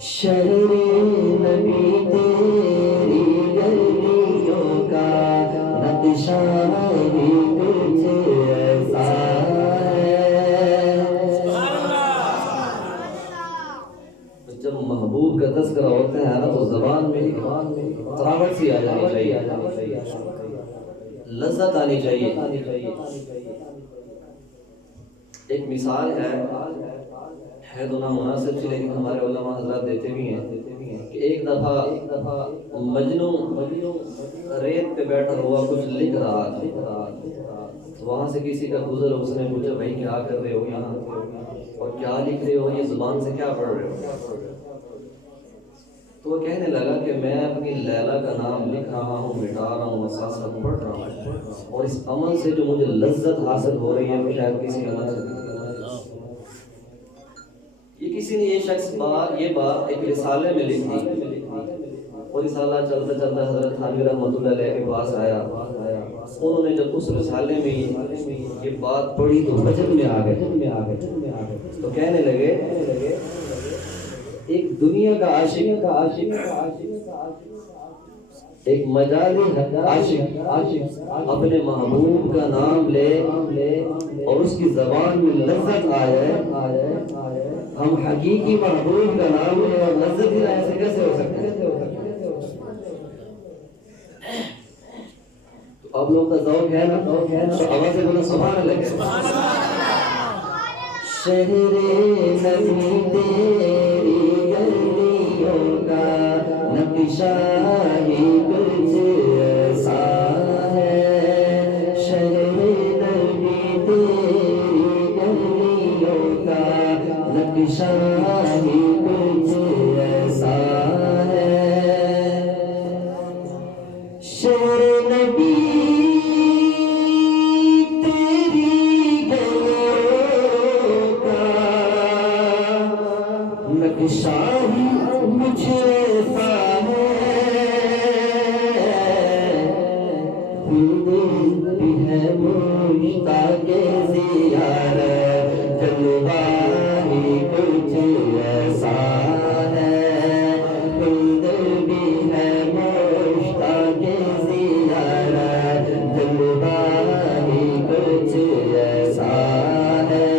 شہر نبی تیری گلیوں کا نقشہ ہی کچھ ایسا ہے۔ جب محبوب کا تذکرہ ہوتا ہے نا تو زبان میں تراوٹ سی آ جانی چاہیے، لذت آنی چاہیے۔ ایک مثال ہے تو نامناسب سی، لیکن ہمارے علماء حضرات دیتے بھی ہیں کہ ایک دفعہ مجنوں ریت پہ بیٹھا ہوا کچھ لکھ رہا تھا، وہاں سے کسی کا گزر، اس نے پوچھا بھائی کیا کر رہے ہو یہاں اور کیا لکھ رہے ہو، یہ زبان سے کیا پڑھ رہے ہو؟ تو وہ کہنے لگا کہ میں اپنی لیلا کا نام لکھ رہا ہوں، مٹا رہا ہوں، ساتھ ساتھ پڑھ رہا ہوں، اور اس عمل سے جو مجھے لذت حاصل ہو رہی ہے وہ شاید کسی عمل سے کسی نے یہ بات ایک رسالے میں لکھی، اور رسالہ چلتا چلتا حضرت تھانوی رحمۃ اللہ علیہ کے پاس آیا۔ انہوں نے جب اس رسالے میں یہ بات پڑھی تو وجن میں آ گئے، تو کہنے لگے ایک دنیا کا عاشق، ایک مجازی عاشق اپنے محبوب کا نام لے اور اس کی زبان میں لذت آئے، ہم حقیقی محبوب کا نام لے اور لذت ہی ایسے کیسے ہو سکتے ہیں؟ تو آپ لوگ کا ذوق ہے نا، تو آواز سے بولنا سبحان اللہ۔ شہر نبی تیری گلیوں کا نقشہ ہی کچھ ایسا ہے، شہر نبی تیری گلیوں کا نقشہ ہی کچھ ایسا ہے، شہر نبی شاہی مجھ ایسا ہے، بھی ہے مشتاق زیارت، جلوہ ہی کچھ ایسا ہے، بھی ہے مشتاق زیارت، جلوہ ہی کچھ ایسا ہے،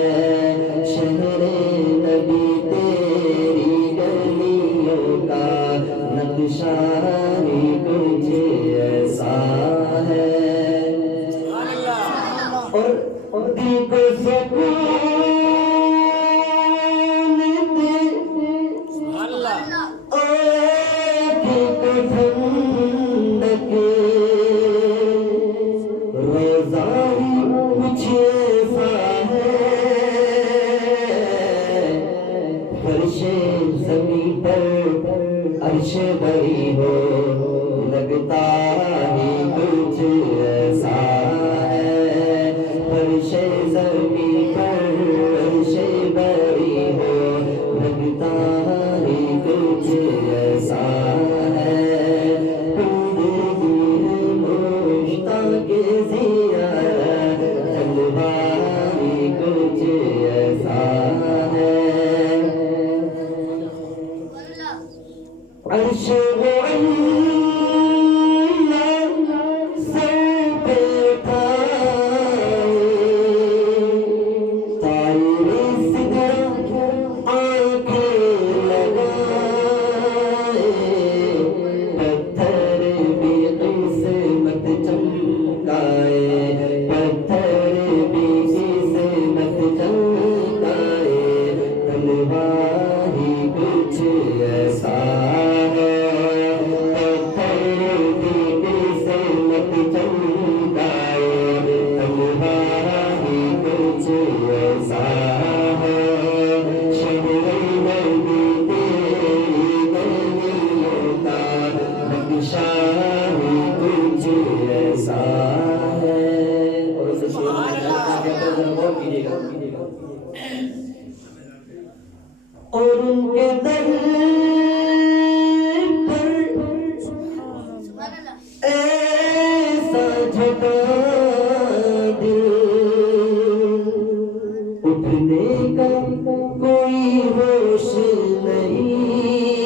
شہر نبی نقشہ ہی کچھ ایسا ہے، اور دل کو سکون دے، آنکھوں کو ٹھنڈک، روزہ ہی کچھ ایسا ہے، فرش زمین پر عرش بری ہو، لگتا ہی کچھ ایسا ہے، فرش زمین پر عرش بری ہو، لگتا ہی کچھ ایسا ہے، زندگی ہے مشتاق زیارت، جلوہ ہی کچھ ایسا ہے، عرش اللہ سر پہ اٹھائے، طائر سدرہ آنکھیں لگائے، پتھر بھی قسمت چمکائے، پتھر بھی قسمت چمکائے، تلوہ ہی کچھ ایسا اور ان کے در پر ایسا جھکا دل، اٹھنے کا کوئی ہوش نہیں،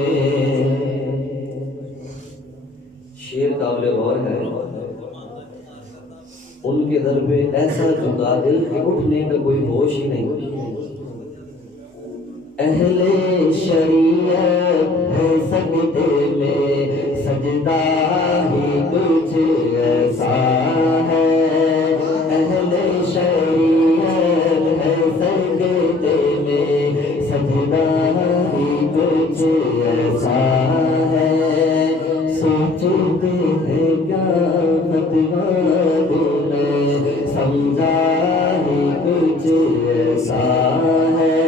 میں شیر قابل غور ہے ان کے در پہ ایسا جھکا دل کہ اٹھنے کا کوئی ہوش ہی نہیں اہل شریعت ہے سجدے میں سجدہ ہی کچھ ایسا ہے اہل شریعت ہے سجدے میں سجدہ ہی کچھ ایسا ہے سوچتے ہیں کیا فتویٰ نے سمجھا ہی کچھ ایسا ہے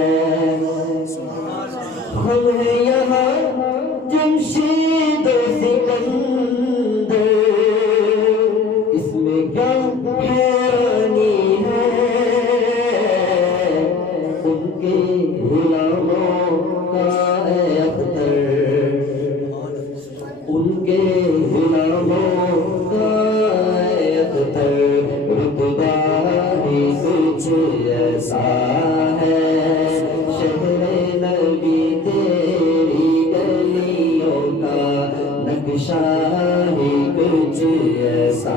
ہم ہیں یہاں جمشید و سکندر اس میں کیا حیرانی ہے ان کے غلاموں کا اے اختر ان کے غلاموں کا اے اختر رتبہ ہی کچھ ایسا ہے شہر نبی تیری گلیوں کا نقشہ ہی کچھ ایسا